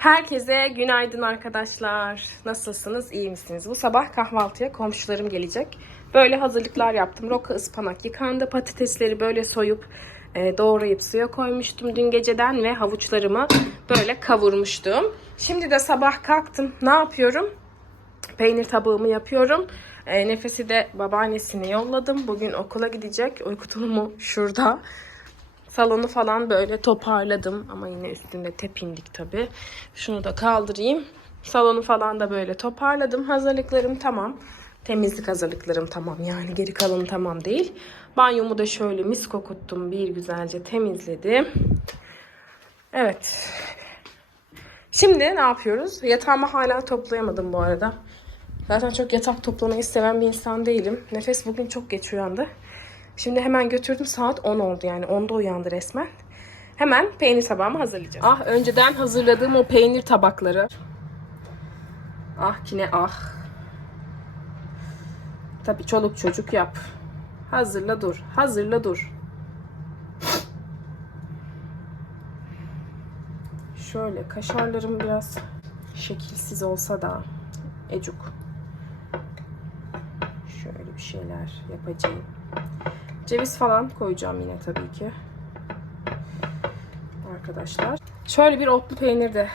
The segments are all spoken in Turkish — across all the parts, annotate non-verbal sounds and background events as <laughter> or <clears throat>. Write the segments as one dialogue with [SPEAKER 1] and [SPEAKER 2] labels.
[SPEAKER 1] Herkese günaydın arkadaşlar. Nasılsınız? İyi misiniz? Bu sabah kahvaltıya komşularım gelecek. Böyle hazırlıklar yaptım. Roka ıspanak yıkandı. Patatesleri böyle soyup e, doğrayıp suya koymuştum dün geceden ve havuçlarımı böyle kavurmuştum. Şimdi de sabah kalktım. Ne yapıyorum? Peynir tabağımı yapıyorum. E, nefesi de babaannesine yolladım. Bugün okula gidecek. Uyku tulumu şurada. Salonu falan böyle toparladım ama yine üstünde tepindik tabi. Şunu da kaldırayım. Salonu falan da böyle toparladım. Hazırlıklarım tamam. Temizlik hazırlıklarım tamam yani geri kalanı tamam değil. Banyomu da şöyle mis kokuttum. Bir güzelce temizledim. Evet. Şimdi ne yapıyoruz? Yatağımı hala toplayamadım bu arada. Zaten çok yatak toplamayı seven bir insan değilim. Nefes bugün çok geç uyandı. Şimdi hemen götürdüm. Saat 10 oldu yani. 10'da uyandı resmen. Hemen peynir tabağımı hazırlayacağım. Ah önceden hazırladığım o peynir tabakları. Ah kine ah. Tabii çoluk çocuk yap. Hazırla dur. Hazırla dur. Şöyle kaşarlarım biraz şekilsiz olsa da ecuk. Şöyle bir şeyler yapacağım. Ceviz falan koyacağım yine tabii ki. Arkadaşlar. Şöyle bir otlu peynir de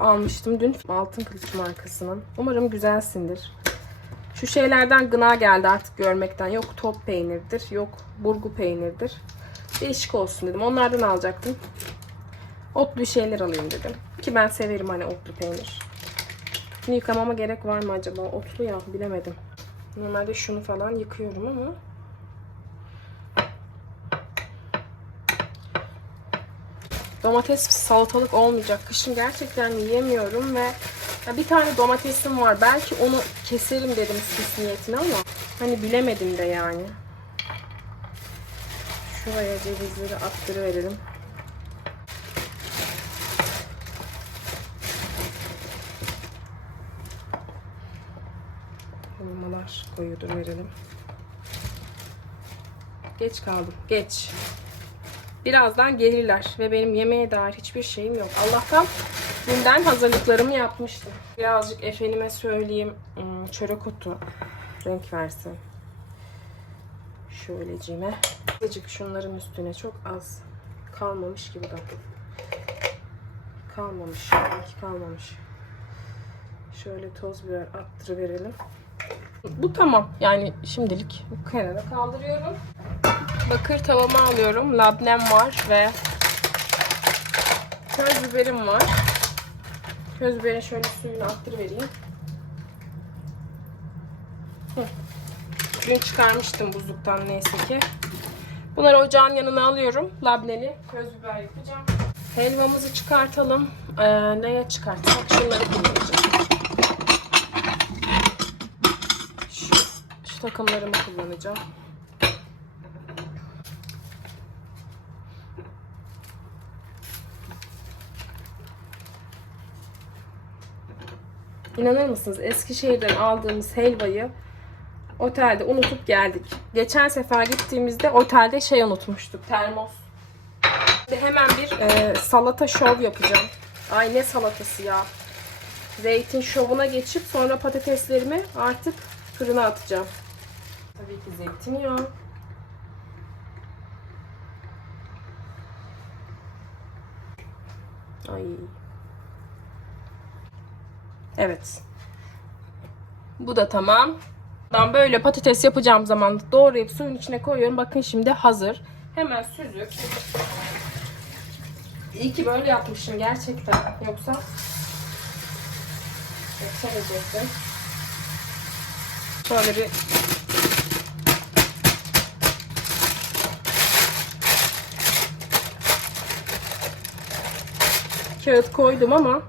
[SPEAKER 1] almıştım dün. Altın Kılıç markasının. Umarım güzelsindir. Şu şeylerden gına geldi artık görmekten. Yok top peynirdir, yok burgu peynirdir. Değişik olsun dedim. Onlardan alacaktım. Otlu şeyler alayım dedim. Ki ben severim hani otlu peynir. Bunu yıkamama gerek var mı acaba? Otlu ya bilemedim. Normalde şunu falan yıkıyorum ama Domates salatalık olmayacak. Kışın gerçekten yiyemiyorum ve bir tane domatesim var. Belki onu keserim dedim süs niyetine ama hani bilemedim de yani. Şuraya cevizleri attırıverelim. Hurmalar koyuyordur verelim. Geç kaldım. Geç. Birazdan gelirler ve benim yemeğe dair hiçbir şeyim yok. Allah'tan dünden hazırlıklarımı yapmıştım. Birazcık efendime söyleyeyim hmm, çörek otu renk versin. Şöyleciğime. Azıcık şunların üstüne çok az kalmamış gibi de. Kalmamış. Sanki kalmamış. Şöyle toz biber attırıverelim. Bu tamam. Yani şimdilik kenara kaldırıyorum. Bakır tavamı alıyorum. Labnem var ve köz biberim var. Köz biberin şöyle suyunu attırıvereyim. Dün çıkarmıştım buzluktan neyse ki. Bunları ocağın yanına alıyorum. Labneli köz biber yapacağım. Helvamızı çıkartalım. Ee, neye çıkartsak şunları kullanacağım. Şu, şu takımlarımı kullanacağım. İnanır mısınız Eskişehir'den aldığımız helvayı otelde unutup geldik. Geçen sefer gittiğimizde otelde şey unutmuştuk termos. Şimdi hemen bir e, salata şov yapacağım. Ay ne salatası ya. Zeytin şovuna geçip sonra patateslerimi artık fırına atacağım. Tabii ki zeytinyağı. Ay Evet. Bu da tamam. Ben böyle patates yapacağım zaman doğrayıp suyun içine koyuyorum. Bakın şimdi hazır. Hemen süzüp İyi ki böyle yapmışım gerçekten. Yoksa yetişemeyecektim. Şöyle bir kağıt koydum ama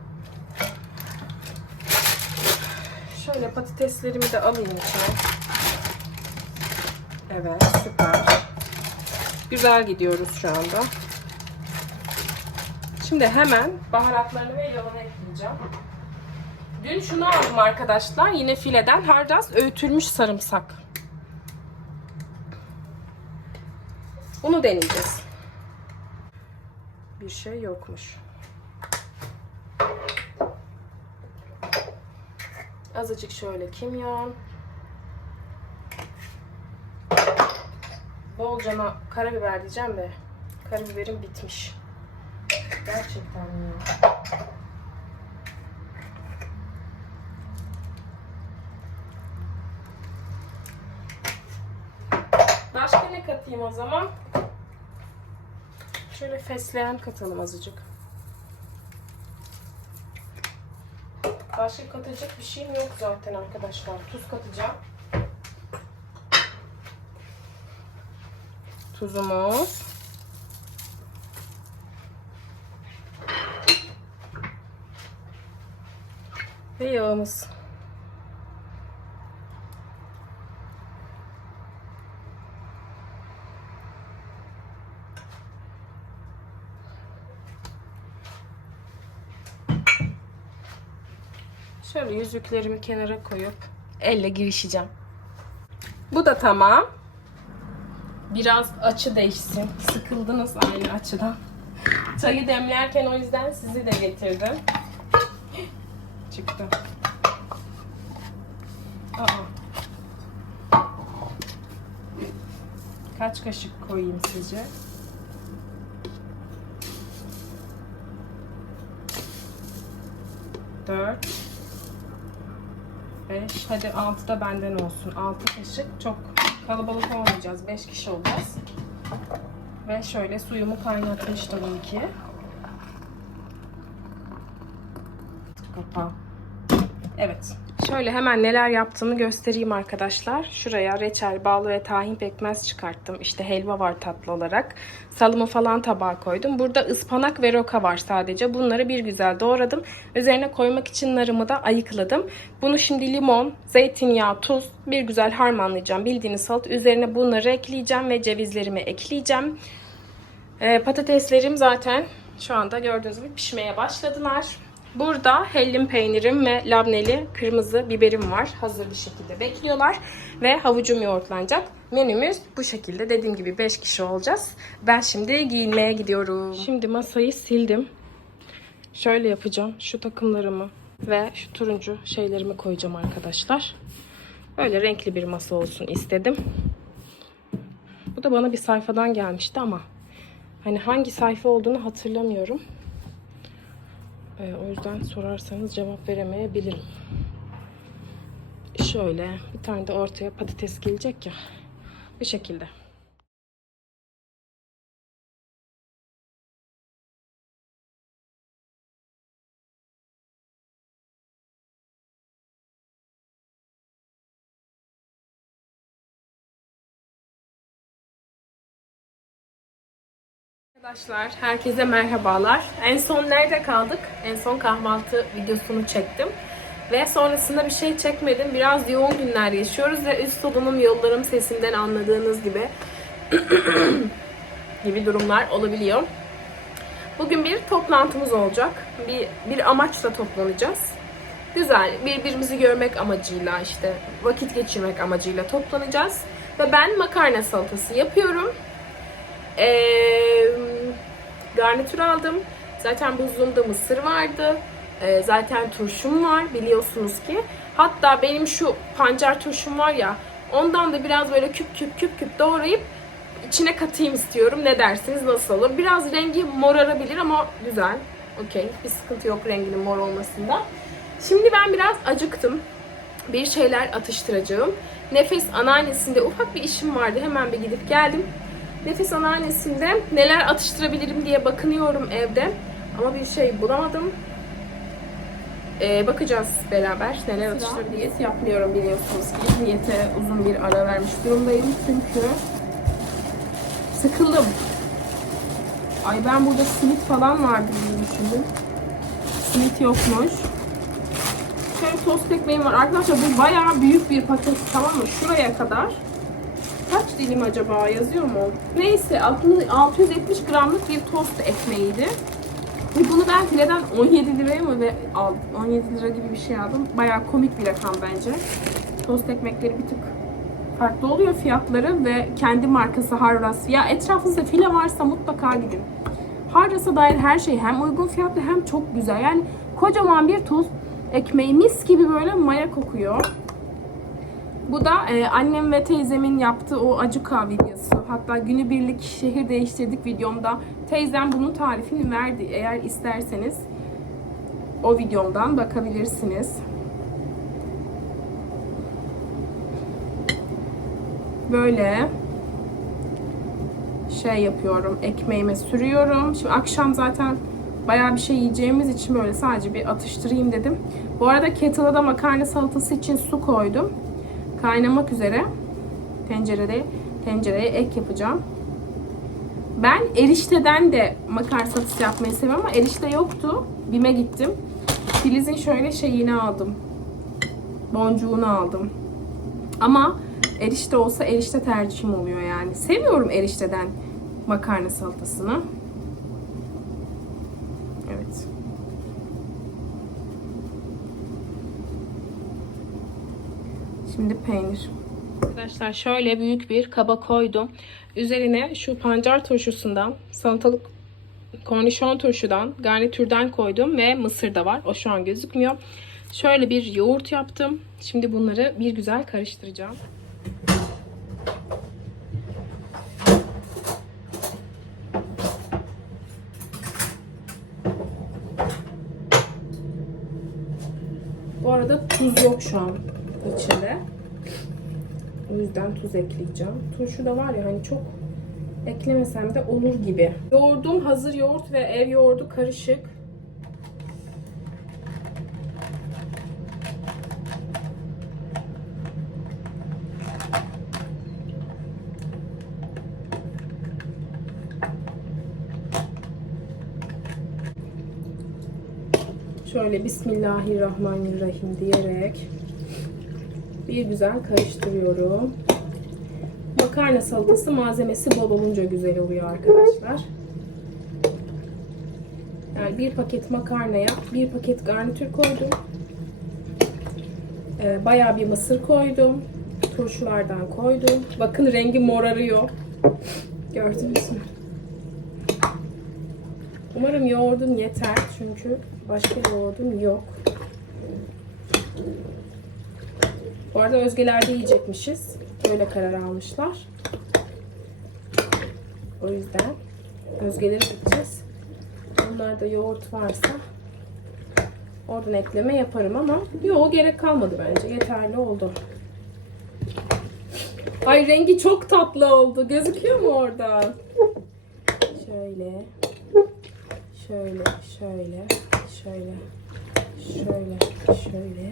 [SPEAKER 1] Şöyle patateslerimi de alayım içine. Evet süper. Güzel gidiyoruz şu anda. Şimdi hemen baharatlarını ve yağını ekleyeceğim. Dün şunu aldım arkadaşlar. Yine fileden hardas öğütülmüş sarımsak. Bunu deneyeceğiz. Bir şey yokmuş. Azıcık şöyle kimyon. Bolcana karabiber diyeceğim de karabiberim bitmiş. Gerçekten ya. Başka ne katayım o zaman? Şöyle fesleğen katalım azıcık. Başka katacak bir şeyim yok zaten arkadaşlar. Tuz katacağım. Tuzumuz. Ve yağımız. Şöyle yüzüklerimi kenara koyup elle girişeceğim. Bu da tamam. Biraz açı değişsin. Sıkıldınız aynı açıdan. Çayı demlerken o yüzden sizi de getirdim. Çıktı. Aa. Kaç kaşık koyayım sizce? Dört. 5. Hadi 6 da benden olsun. 6 kaşık. Çok kalabalık olmayacağız. 5 kişi olacağız. Ve şöyle suyumu kaynatmıştım ki. Kapağı. Evet. Şöyle hemen neler yaptığımı göstereyim arkadaşlar. Şuraya reçel, bal ve tahin pekmez çıkarttım. İşte helva var tatlı olarak. Salımı falan tabağa koydum. Burada ıspanak ve roka var sadece. Bunları bir güzel doğradım. Üzerine koymak için narımı da ayıkladım. Bunu şimdi limon, zeytinyağı, tuz bir güzel harmanlayacağım. Bildiğiniz salat. Üzerine bunları ekleyeceğim ve cevizlerimi ekleyeceğim. Ee, patateslerim zaten şu anda gördüğünüz gibi pişmeye başladılar. Burada hellim peynirim ve labneli kırmızı biberim var. Hazır bir şekilde bekliyorlar. Ve havucum yoğurtlanacak. Menümüz bu şekilde. Dediğim gibi 5 kişi olacağız. Ben şimdi giyinmeye gidiyorum. Şimdi masayı sildim. Şöyle yapacağım. Şu takımlarımı ve şu turuncu şeylerimi koyacağım arkadaşlar. Böyle renkli bir masa olsun istedim. Bu da bana bir sayfadan gelmişti ama hani hangi sayfa olduğunu hatırlamıyorum. Ee, o yüzden sorarsanız cevap veremeyebilirim. Şöyle bir tane de ortaya patates gelecek ya. Bu şekilde. Arkadaşlar herkese merhabalar. En son nerede kaldık? En son kahvaltı videosunu çektim. Ve sonrasında bir şey çekmedim. Biraz yoğun günler yaşıyoruz ve üst solunum yollarım sesinden anladığınız gibi <clears throat> gibi durumlar olabiliyor. Bugün bir toplantımız olacak. Bir, bir amaçla toplanacağız. Güzel, birbirimizi görmek amacıyla işte vakit geçirmek amacıyla toplanacağız. Ve ben makarna salatası yapıyorum. Ee, garnitür aldım. Zaten buzluğumda mısır vardı. Ee, zaten turşum var biliyorsunuz ki. Hatta benim şu pancar turşum var ya ondan da biraz böyle küp küp küp küp doğrayıp içine katayım istiyorum. Ne dersiniz nasıl olur? Biraz rengi morarabilir ama güzel. Okey. Bir sıkıntı yok renginin mor olmasında. Şimdi ben biraz acıktım. Bir şeyler atıştıracağım. Nefes anneannesinde ufak bir işim vardı. Hemen bir gidip geldim. Nefes anneannesinde neler atıştırabilirim diye bakınıyorum evde. Ama bir şey bulamadım. Ee, bakacağız beraber neler atıştırabiliriz. Diyet yapmıyorum biliyorsunuz ki. Diyete uzun bir ara vermiş durumdayım çünkü sıkıldım. Ay ben burada simit falan vardı diye düşündüm. Simit yokmuş. Şöyle tost ekmeğim var. Arkadaşlar bu bayağı büyük bir paket tamam mı? Şuraya kadar. Dilim acaba yazıyor mu? Neyse 670 gramlık bir tost ekmeğiydi. Bunu ben fileden 17 liraya mı ve aldım? 17 lira gibi bir şey aldım. Bayağı komik bir rakam bence. Tost ekmekleri bir tık farklı oluyor fiyatları ve kendi markası Harras. Ya etrafınızda file varsa mutlaka gidin. Harras'a dair her şey hem uygun fiyatlı hem çok güzel. Yani kocaman bir tost Ekmeği mis gibi böyle maya kokuyor. Bu da e, annem ve teyzemin yaptığı o acuka videosu. Hatta günübirlik şehir değiştirdik videomda. Teyzem bunun tarifini verdi. Eğer isterseniz o videomdan bakabilirsiniz. Böyle şey yapıyorum. Ekmeğime sürüyorum. Şimdi akşam zaten bayağı bir şey yiyeceğimiz için böyle sadece bir atıştırayım dedim. Bu arada kettle'a da makarna salatası için su koydum. Kaynamak üzere. Tencerede tencereye ek yapacağım. Ben erişteden de makarna salatası yapmayı seviyorum ama erişte yoktu. Bime gittim. Filiz'in şöyle şeyini aldım. Boncuğunu aldım. Ama erişte olsa erişte tercihim oluyor yani. Seviyorum erişteden makarna salatasını. Evet. Şimdi peynir. Arkadaşlar şöyle büyük bir kaba koydum. Üzerine şu pancar turşusundan, salatalık kornişon turşudan, garnitürden koydum ve mısır da var. O şu an gözükmüyor. Şöyle bir yoğurt yaptım. Şimdi bunları bir güzel karıştıracağım. Bu arada tuz yok şu an içinde. O yüzden tuz ekleyeceğim. Turşu da var ya hani çok eklemesem de olur gibi. Yoğurdum hazır yoğurt ve ev yoğurdu karışık. Şöyle Bismillahirrahmanirrahim diyerek bir güzel karıştırıyorum. Makarna salatası malzemesi bol olunca güzel oluyor arkadaşlar. Yani bir paket makarnaya bir paket garnitür koydum. Ee, bayağı bir mısır koydum. Turşulardan koydum. Bakın rengi morarıyor. Gördünüz mü? Umarım yoğurdum yeter çünkü başka yoğurdum yok. Bu arada Özgeler'de yiyecekmişiz. Öyle karar almışlar. O yüzden Özgeler'e gideceğiz. Onlarda yoğurt varsa oradan ekleme yaparım ama yok gerek kalmadı bence. Yeterli oldu. Ay rengi çok tatlı oldu. Gözüküyor mu oradan? Şöyle. Şöyle, şöyle, şöyle, şöyle, şöyle.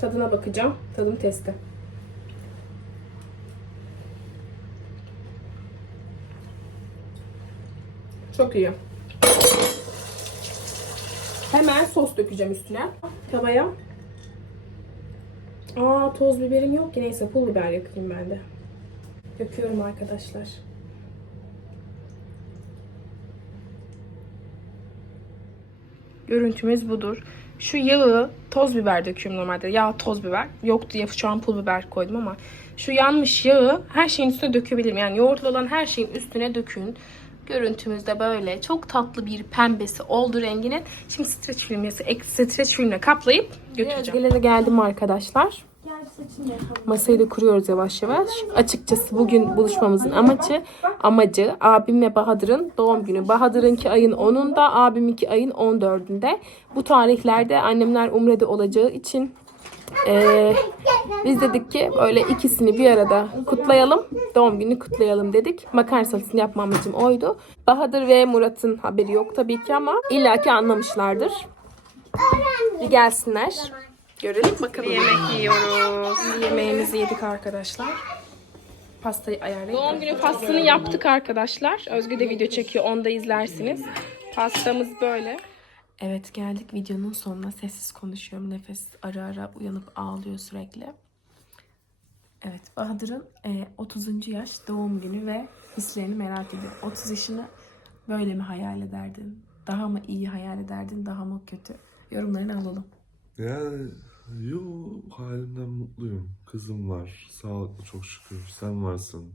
[SPEAKER 1] Tadına bakacağım. Tadım testi. Çok iyi. Hemen sos dökeceğim üstüne. Tavaya. Aa toz biberim yok ki. Neyse pul biber yakayım ben de. Döküyorum arkadaşlar. Görüntümüz budur. Şu yağı toz biber döküyorum normalde. Yağ toz biber. Yok diye şu an pul biber koydum ama şu yanmış yağı her şeyin üstüne dökebilirim. Yani yoğurtlu olan her şeyin üstüne dökün. Görüntümüz de böyle. Çok tatlı bir pembesi oldu renginin. Şimdi streç filmi, streç filmle kaplayıp götüreceğim. Gelene geldim arkadaşlar. Masayı da kuruyoruz yavaş yavaş. Açıkçası bugün buluşmamızın amacı amacı abim ve Bahadır'ın doğum günü. Bahadır'ınki ayın 10'unda, abiminki ayın 14'ünde. Bu tarihlerde annemler Umre'de olacağı için eee, biz dedik ki böyle ikisini bir arada kutlayalım. Doğum günü kutlayalım dedik. Makarna salatasını yapma amacım oydu. Bahadır ve Murat'ın haberi yok tabii ki ama illaki anlamışlardır. Bir gelsinler. Görelim bakalım. yemek yiyoruz. Yemeğimizi yedik arkadaşlar. Pastayı ayarlayıp. Doğum günü pastasını yaptık arkadaşlar. Özgü de video çekiyor. Onu da izlersiniz. Pastamız böyle. Evet geldik videonun sonuna. Sessiz konuşuyorum. Nefes ara ara uyanıp ağlıyor sürekli. Evet Bahadır'ın e, 30. yaş doğum günü ve hislerini merak ediyorum. 30 yaşını böyle mi hayal ederdin? Daha mı iyi hayal ederdin? Daha mı kötü? Yorumlarını alalım.
[SPEAKER 2] Yani yo halimden mutluyum. Kızım var. Sağlıklı çok şükür. Sen varsın.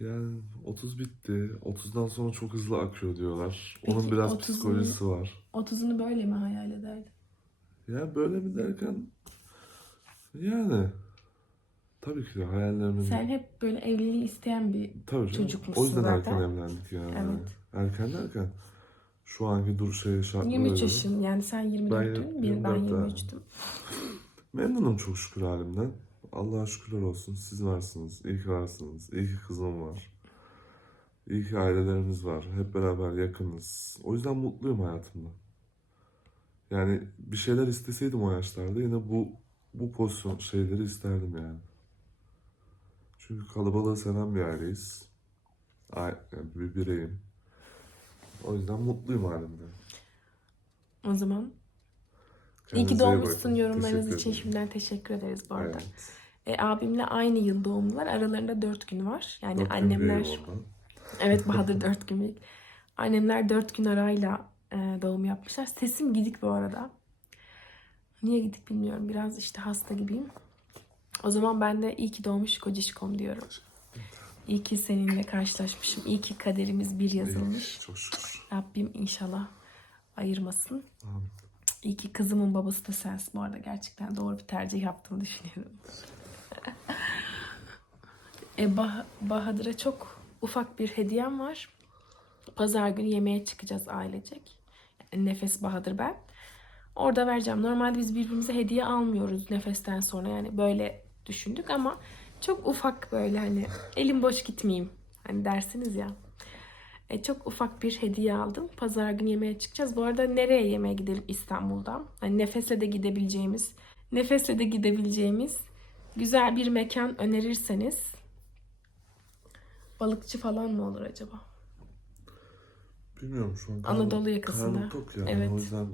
[SPEAKER 2] Yani 30 bitti. 30'dan sonra çok hızlı akıyor diyorlar.
[SPEAKER 1] Peki,
[SPEAKER 2] Onun biraz
[SPEAKER 1] 30'unu
[SPEAKER 2] psikolojisi var.
[SPEAKER 1] 30'unu böyle mi hayal ederdin?
[SPEAKER 2] Ya böyle mi derken yani tabii ki de hayallerimin
[SPEAKER 1] Sen hep böyle evliliği isteyen bir
[SPEAKER 2] tabii canım.
[SPEAKER 1] çocukmuşsun
[SPEAKER 2] O yüzden
[SPEAKER 1] zaten.
[SPEAKER 2] erken evlendik yani.
[SPEAKER 1] Evet.
[SPEAKER 2] Erken derken şu anki dur şey şartlara
[SPEAKER 1] 23
[SPEAKER 2] göre.
[SPEAKER 1] yaşın yani sen 24'tün, bir ben
[SPEAKER 2] 24 daha.
[SPEAKER 1] 23'tüm.
[SPEAKER 2] Memnunum çok şükür halimden. Allah'a şükürler olsun. Siz varsınız. İyi ki varsınız. İyi ki kızım var. İyi ki ailelerimiz var. Hep beraber yakınız. O yüzden mutluyum hayatımda. Yani bir şeyler isteseydim o yaşlarda yine bu bu pozisyon şeyleri isterdim yani. Çünkü kalabalığı seven bir aileyiz. Ay- yani bir bireyim. O yüzden mutluyum halimden.
[SPEAKER 1] O zaman iyi ki doğmuşsun yorumlarınız için şimdiden teşekkür ederiz bu arada.
[SPEAKER 2] Evet.
[SPEAKER 1] E, abimle aynı yıl doğumlular. Aralarında 4 gün var. Yani
[SPEAKER 2] Dört
[SPEAKER 1] annemler. Evet Bahadır <laughs> dört gün büyük. Annemler dört gün arayla e, doğum yapmışlar. Sesim gidik bu arada. Niye gidik bilmiyorum. Biraz işte hasta gibiyim. O zaman ben de iyi ki doğmuş kocişkom diyorum. İyi ki seninle karşılaşmışım. İyi ki kaderimiz bir yazılmış.
[SPEAKER 2] İyi, Çok şükür.
[SPEAKER 1] Rabbim inşallah ayırmasın.
[SPEAKER 2] Amin.
[SPEAKER 1] İyi ki kızımın babası da sensin. Bu arada gerçekten doğru bir tercih yaptığını düşünüyorum. <laughs> e, bah- Bahadır'a çok ufak bir hediyem var. Pazar günü yemeğe çıkacağız ailecek. Yani Nefes Bahadır ben. Orada vereceğim. Normalde biz birbirimize hediye almıyoruz nefesten sonra. Yani böyle düşündük ama çok ufak böyle hani elim boş gitmeyeyim. Hani dersiniz ya. E, çok ufak bir hediye aldım. Pazar günü yemeğe çıkacağız. Bu arada nereye yemeğe gidelim İstanbul'dan? Hani nefesle de gidebileceğimiz, nefesle de gidebileceğimiz güzel bir mekan önerirseniz balıkçı falan mı olur acaba?
[SPEAKER 2] Bilmiyorum şu an.
[SPEAKER 1] Anadolu yakasında.
[SPEAKER 2] Karnım tok yani.
[SPEAKER 1] Evet.
[SPEAKER 2] O yüzden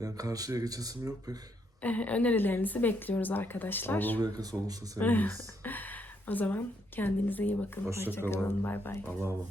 [SPEAKER 2] yani karşıya geçesim yok pek.
[SPEAKER 1] Eh, önerilerinizi bekliyoruz arkadaşlar.
[SPEAKER 2] Anadolu yakası olursa seviniriz. <laughs>
[SPEAKER 1] O zaman kendinize iyi bakın.
[SPEAKER 2] Hoşça
[SPEAKER 1] Hoşçakalın.
[SPEAKER 2] kalın.
[SPEAKER 1] Bay bay.
[SPEAKER 2] Allah'a emanet.